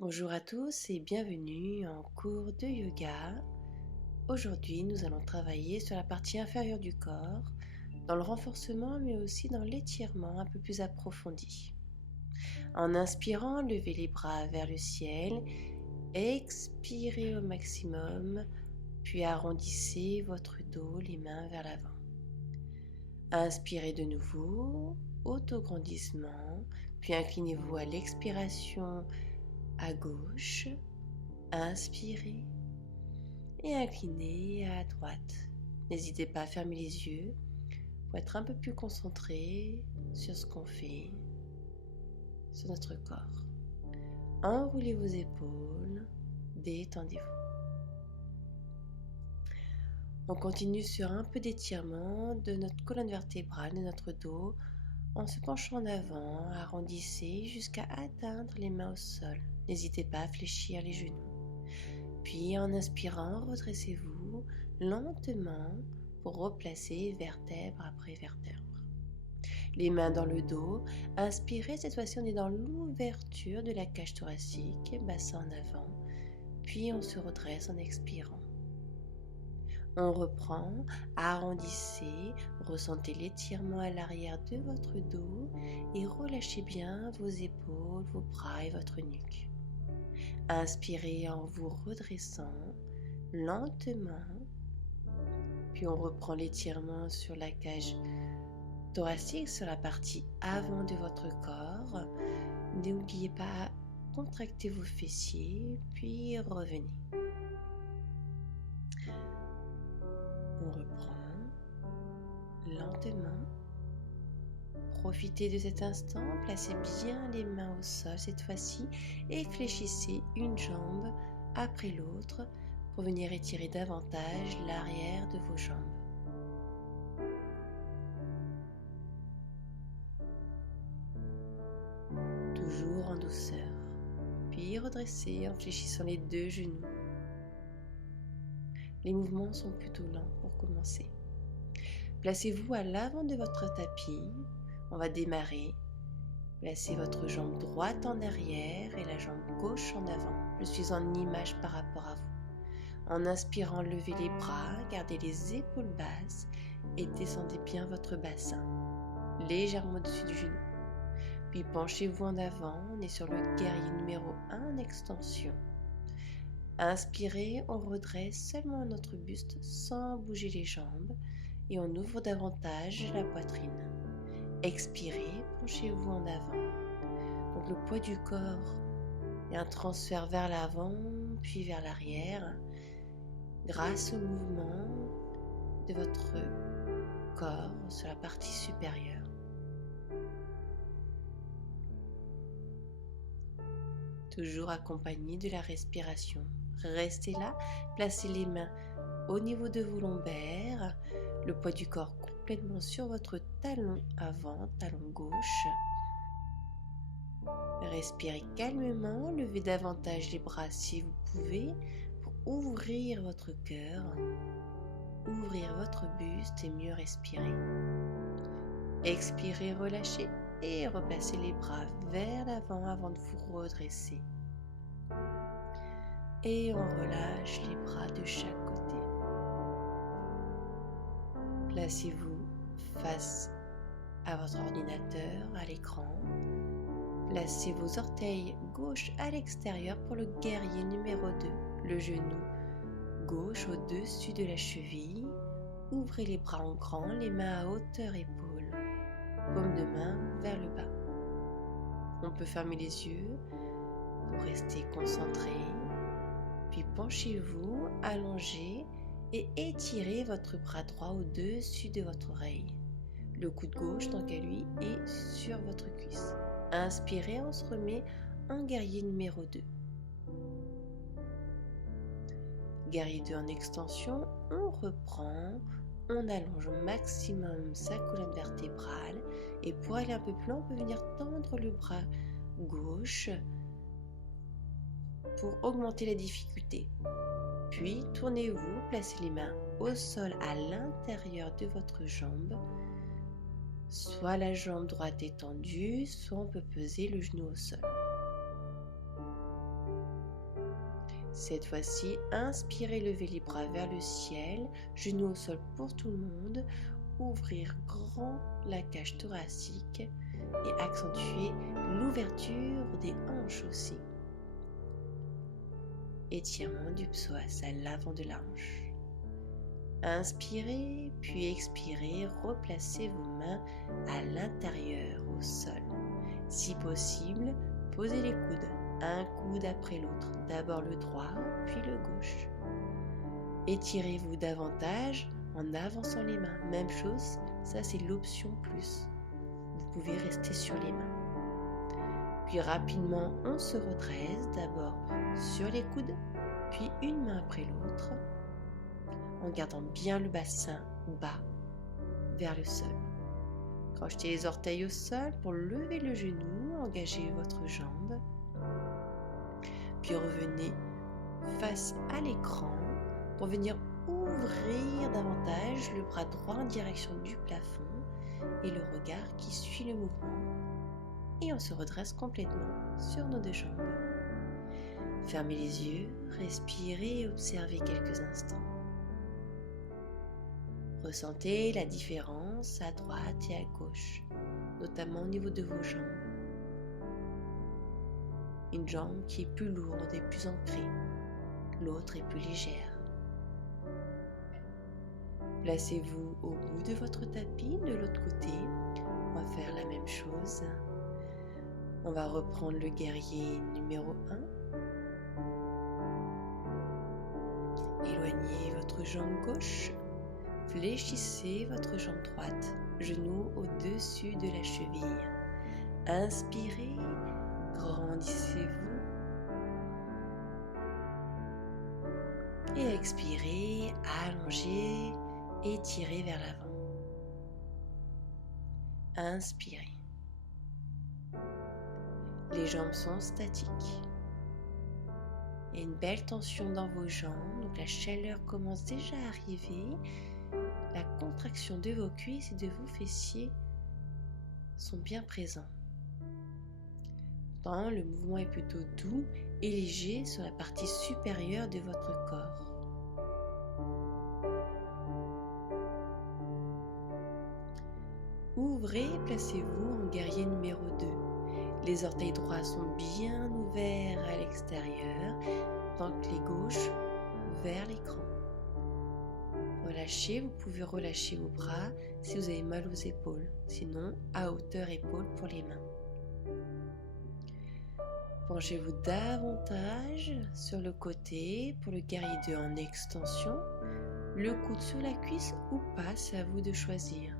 Bonjour à tous et bienvenue en cours de yoga. Aujourd'hui, nous allons travailler sur la partie inférieure du corps, dans le renforcement mais aussi dans l'étirement un peu plus approfondi. En inspirant, levez les bras vers le ciel, expirez au maximum, puis arrondissez votre dos, les mains vers l'avant. Inspirez de nouveau, autograndissement, puis inclinez-vous à l'expiration à gauche, inspirez et inclinez à droite. N'hésitez pas à fermer les yeux pour être un peu plus concentré sur ce qu'on fait, sur notre corps. Enroulez vos épaules, détendez-vous. On continue sur un peu d'étirement de notre colonne vertébrale, de notre dos, en se penchant en avant, arrondissez jusqu'à atteindre les mains au sol. N'hésitez pas à fléchir les genoux. Puis en inspirant, redressez-vous lentement pour replacer vertèbre après vertèbre. Les mains dans le dos, inspirez, cette fois-ci on est dans l'ouverture de la cage thoracique, bassin en avant, puis on se redresse en expirant. On reprend, arrondissez, ressentez l'étirement à l'arrière de votre dos et relâchez bien vos épaules, vos bras et votre nuque. Inspirez en vous redressant lentement, puis on reprend l'étirement sur la cage thoracique, sur la partie avant de votre corps. N'oubliez pas à contracter vos fessiers, puis revenez. On reprend lentement. Profitez de cet instant, placez bien les mains au sol cette fois-ci et fléchissez une jambe après l'autre pour venir étirer davantage l'arrière de vos jambes. Toujours en douceur. Puis redressez en fléchissant les deux genoux. Les mouvements sont plutôt lents pour commencer. Placez-vous à l'avant de votre tapis. On va démarrer. Placez votre jambe droite en arrière et la jambe gauche en avant. Je suis en image par rapport à vous. En inspirant, levez les bras, gardez les épaules basses et descendez bien votre bassin, légèrement au-dessus du genou. Puis penchez-vous en avant, on est sur le guerrier numéro 1 en extension. Inspirez, on redresse seulement notre buste sans bouger les jambes et on ouvre davantage la poitrine. Expirez, penchez-vous en avant. Donc le poids du corps et un transfert vers l'avant puis vers l'arrière grâce au mouvement de votre corps sur la partie supérieure. Toujours accompagné de la respiration. Restez là, placez les mains au niveau de vos lombaires, le poids du corps complètement sur votre talon avant, talon gauche. Respirez calmement, levez davantage les bras si vous pouvez pour ouvrir votre cœur, ouvrir votre buste et mieux respirer. Expirez, relâchez et replacez les bras vers l'avant avant de vous redresser. Et on relâche les bras de chaque côté. Placez-vous face à votre ordinateur, à l'écran. Placez vos orteils gauche à l'extérieur pour le guerrier numéro 2. Le genou gauche au-dessus de la cheville. Ouvrez les bras en grand, les mains à hauteur épaule. Paume de main vers le bas. On peut fermer les yeux pour rester concentré. Puis penchez-vous, allongez et étirez votre bras droit au-dessus de votre oreille. Le coude gauche, tant qu'à lui, est sur votre cuisse. Inspirez, on se remet en guerrier numéro 2. Guerrier 2 en extension, on reprend, on allonge au maximum sa colonne vertébrale et pour aller un peu plus loin, on peut venir tendre le bras gauche pour augmenter la difficulté. Puis tournez-vous, placez les mains au sol à l'intérieur de votre jambe. Soit la jambe droite est tendue, soit on peut peser le genou au sol. Cette fois-ci, inspirez, levez les bras vers le ciel, genoux au sol pour tout le monde, ouvrir grand la cage thoracique et accentuer l'ouverture des hanches aussi. Étirement du psoas à l'avant de la hanche. Inspirez, puis expirez, replacez vos mains à l'intérieur au sol. Si possible, posez les coudes, un coude après l'autre, d'abord le droit, puis le gauche. Étirez-vous davantage en avançant les mains. Même chose, ça c'est l'option plus. Vous pouvez rester sur les mains. Puis rapidement, on se redresse, d'abord sur les coudes, puis une main après l'autre, en gardant bien le bassin bas vers le sol. Crochetez les orteils au sol pour lever le genou, engagez votre jambe. Puis revenez face à l'écran pour venir ouvrir davantage le bras droit en direction du plafond et le regard qui suit le mouvement. Et on se redresse complètement sur nos deux jambes. Fermez les yeux, respirez et observez quelques instants. Ressentez la différence à droite et à gauche, notamment au niveau de vos jambes. Une jambe qui est plus lourde et plus ancrée, l'autre est plus légère. Placez-vous au bout de votre tapis, de l'autre côté. On va faire la même chose. On va reprendre le guerrier numéro 1. Éloignez votre jambe gauche. Fléchissez votre jambe droite, genou au-dessus de la cheville. Inspirez, grandissez-vous. Et expirez, allongez, étirez vers l'avant. Inspirez. Les jambes sont statiques. Il y a une belle tension dans vos jambes, donc la chaleur commence déjà à arriver. La contraction de vos cuisses et de vos fessiers sont bien présents. Pourtant, le mouvement est plutôt doux et léger sur la partie supérieure de votre corps. Ouvrez et placez-vous en guerrier numéro 2. Les orteils droits sont bien ouverts à l'extérieur, tandis que les gauches vers l'écran. Relâchez, vous pouvez relâcher vos bras si vous avez mal aux épaules, sinon à hauteur épaule pour les mains. Penchez-vous davantage sur le côté pour le guerrier 2 en extension, le coude sur la cuisse ou pas, c'est à vous de choisir.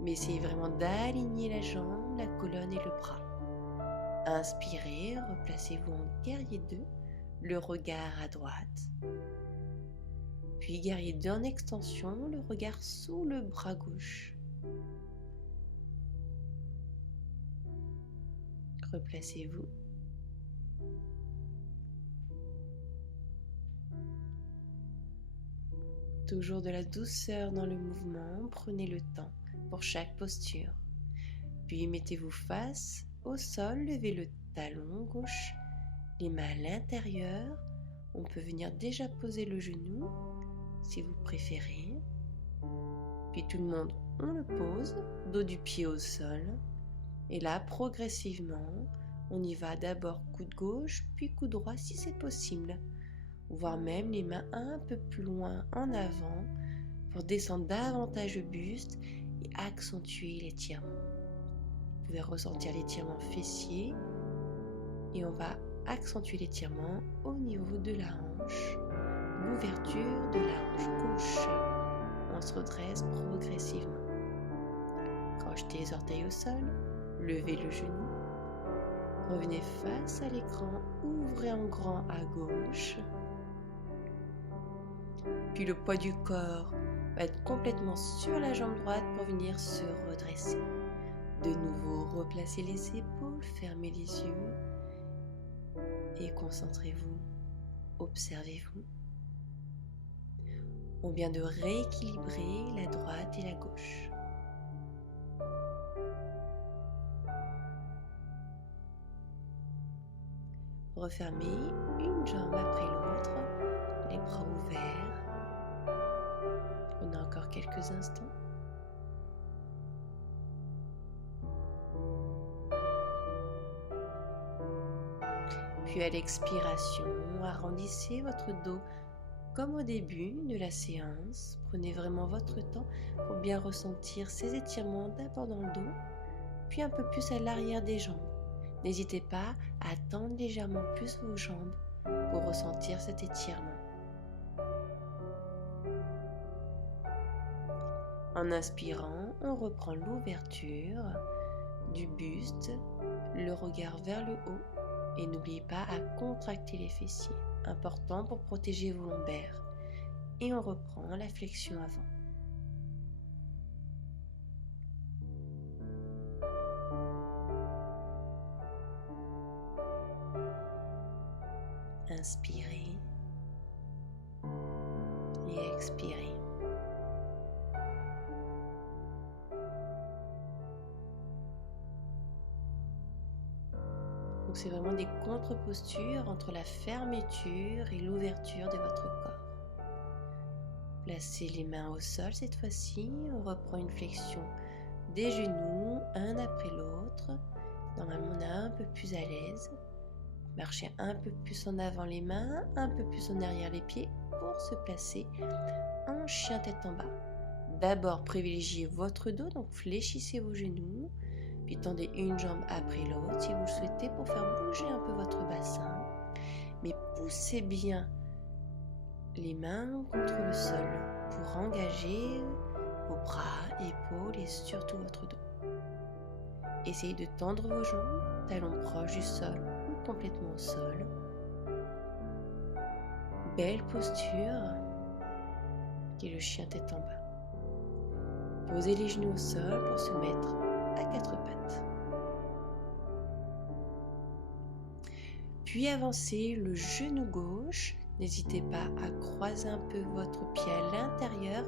Mais essayez vraiment d'aligner la jambe, la colonne et le bras. Inspirez, replacez-vous en guerrier 2, le regard à droite. Puis guerrier 2 en extension, le regard sous le bras gauche. Replacez-vous. Toujours de la douceur dans le mouvement, prenez le temps pour chaque posture. Puis mettez-vous face au sol, levez le talon gauche, les mains à l'intérieur. On peut venir déjà poser le genou si vous préférez. Puis tout le monde, on le pose, dos du pied au sol. Et là, progressivement, on y va d'abord coude gauche, puis coude droit si c'est possible. Voire même les mains un peu plus loin en avant pour descendre davantage le buste et accentuer l'étirement. Vous pouvez ressentir l'étirement fessier et on va accentuer l'étirement au niveau de la hanche, l'ouverture de la hanche gauche. On se redresse progressivement. Crochetez les orteils au sol, levez le genou, revenez face à l'écran, ouvrez en grand à gauche. Puis le poids du corps va être complètement sur la jambe droite pour venir se redresser. De nouveau, replacez les épaules, fermez les yeux et concentrez-vous, observez-vous. On vient de rééquilibrer la droite et la gauche. Refermez une jambe après l'autre, les bras ouverts. On a encore quelques instants. Puis à l'expiration, arrondissez votre dos comme au début de la séance. Prenez vraiment votre temps pour bien ressentir ces étirements d'abord dans le dos, puis un peu plus à l'arrière des jambes. N'hésitez pas à tendre légèrement plus vos jambes pour ressentir cet étirement. En inspirant, on reprend l'ouverture du buste, le regard vers le haut et n'oubliez pas à contracter les fessiers, important pour protéger vos lombaires. Et on reprend la flexion avant. Inspirez et expirez. Donc c'est vraiment des contre-postures entre la fermeture et l'ouverture de votre corps. Placez les mains au sol cette fois-ci, on reprend une flexion des genoux, un après l'autre. Normalement on est un peu plus à l'aise. Marchez un peu plus en avant les mains, un peu plus en arrière les pieds pour se placer en chien tête en bas. D'abord privilégiez votre dos, donc fléchissez vos genoux, puis tendez une jambe après l'autre si vous le souhaitez pour faire bouger un peu votre bassin. Mais poussez bien les mains contre le sol pour engager vos bras, épaules et surtout votre dos. Essayez de tendre vos jambes, talons proches du sol ou complètement au sol. Belle posture qui est le chien tête en bas. Posez les genoux au sol pour se mettre à quatre pattes. Puis avancez le genou gauche. N'hésitez pas à croiser un peu votre pied à l'intérieur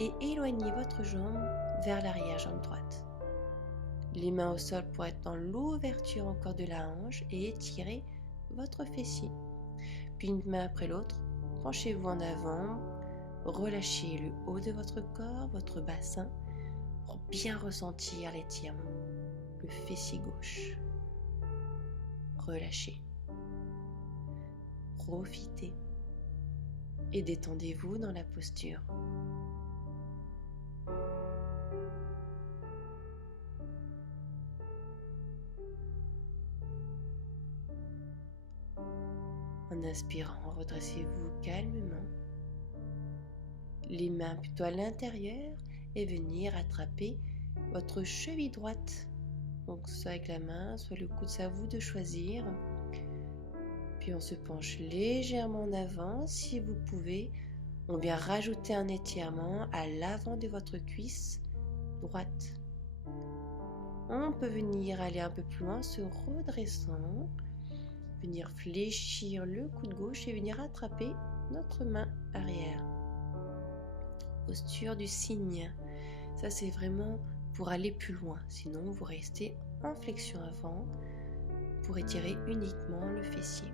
et éloignez votre jambe vers l'arrière jambe droite. Les mains au sol pour être dans l'ouverture encore de la hanche et étirez votre fessier. Puis une main après l'autre, penchez-vous en avant, relâchez le haut de votre corps, votre bassin, pour bien ressentir l'étirement. Le fessier gauche. Relâchez. Profitez. Et détendez-vous dans la posture. En inspirant, redressez-vous calmement. Les mains plutôt à l'intérieur et venir attraper votre cheville droite. Donc soit avec la main, soit le coude, c'est à vous de choisir. Puis on se penche légèrement en avant. Si vous pouvez, on vient rajouter un étirement à l'avant de votre cuisse droite. On peut venir aller un peu plus loin, se redressant. Venir fléchir le coude gauche et venir attraper notre main arrière. Posture du cygne. Ça c'est vraiment pour aller plus loin. Sinon vous restez en flexion avant pour étirer uniquement le fessier.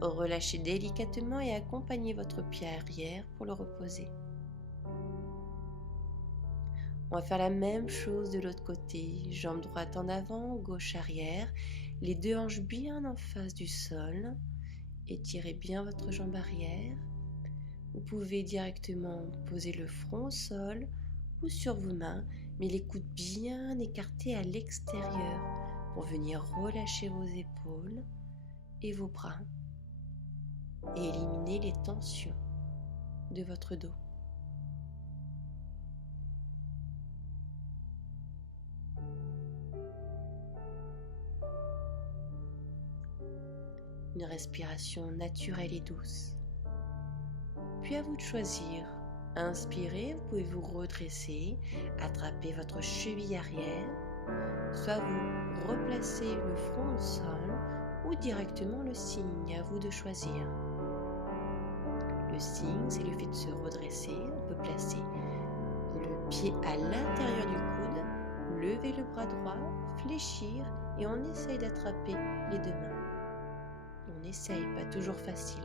Relâchez délicatement et accompagnez votre pied arrière pour le reposer. On va faire la même chose de l'autre côté. Jambe droite en avant, gauche arrière. Les deux hanches bien en face du sol. Étirez bien votre jambe arrière. Vous pouvez directement poser le front au sol ou sur vos mains, mais les coudes bien écartés à l'extérieur pour venir relâcher vos épaules et vos bras et éliminer les tensions de votre dos. Une respiration naturelle et douce. Puis à vous de choisir. Inspirez, vous pouvez vous redresser, attraper votre cheville arrière, soit vous replacez le front au sol ou directement le cygne, à vous de choisir. Le cygne, c'est le fait de se redresser. On peut placer le pied à l'intérieur du coude, lever le bras droit, fléchir et on essaye d'attraper les deux mains. essaye, pas toujours facile.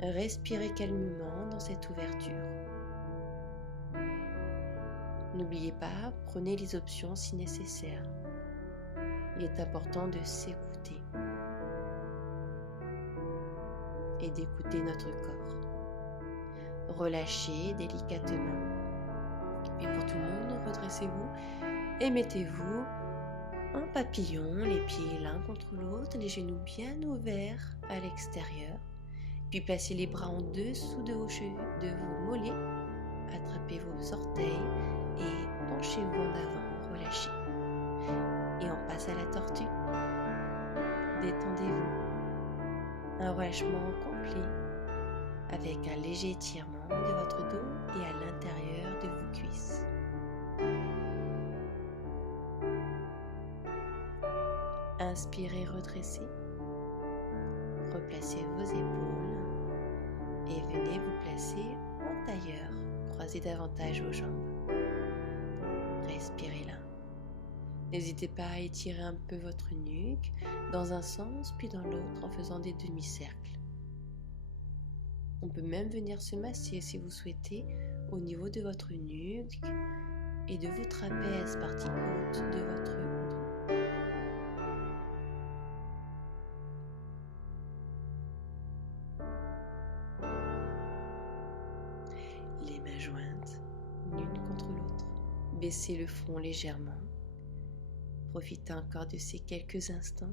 Respirez calmement dans cette ouverture. N'oubliez pas, prenez les options si nécessaire. Il est important de s'écouter et d'écouter notre corps. Relâchez délicatement. Et pour tout le monde, redressez-vous et mettez-vous en papillon, les pieds l'un contre l'autre, les genoux bien ouverts à l'extérieur. Puis placez les bras en dessous de vos cheveux, de vos mollets. Attrapez vos orteils et penchez-vous en avant, relâchez. Et on passe à la tortue. Détendez-vous. Un relâchement complet avec un léger étirement de votre dos et à l'intérieur de vos cuisses. Inspirez, redressez. Replacez vos épaules et venez vous placer en tailleur. Croisez davantage vos jambes. Respirez là. N'hésitez pas à étirer un peu votre nuque dans un sens puis dans l'autre en faisant des demi-cercles. On peut même venir se masser si vous souhaitez au niveau de votre nuque et de vos trapèzes, partie haute de votre dos. Les mains jointes, l'une contre l'autre. Baissez le front légèrement. Profitez encore de ces quelques instants.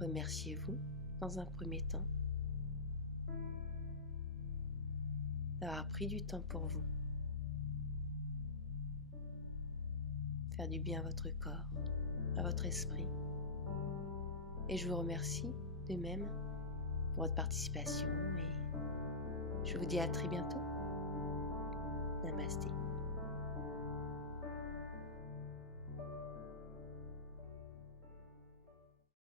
Remerciez-vous dans un premier temps d'avoir pris du temps pour vous. Faire du bien à votre corps, à votre esprit. Et je vous remercie de même pour votre participation et je vous dis à très bientôt. Namasté.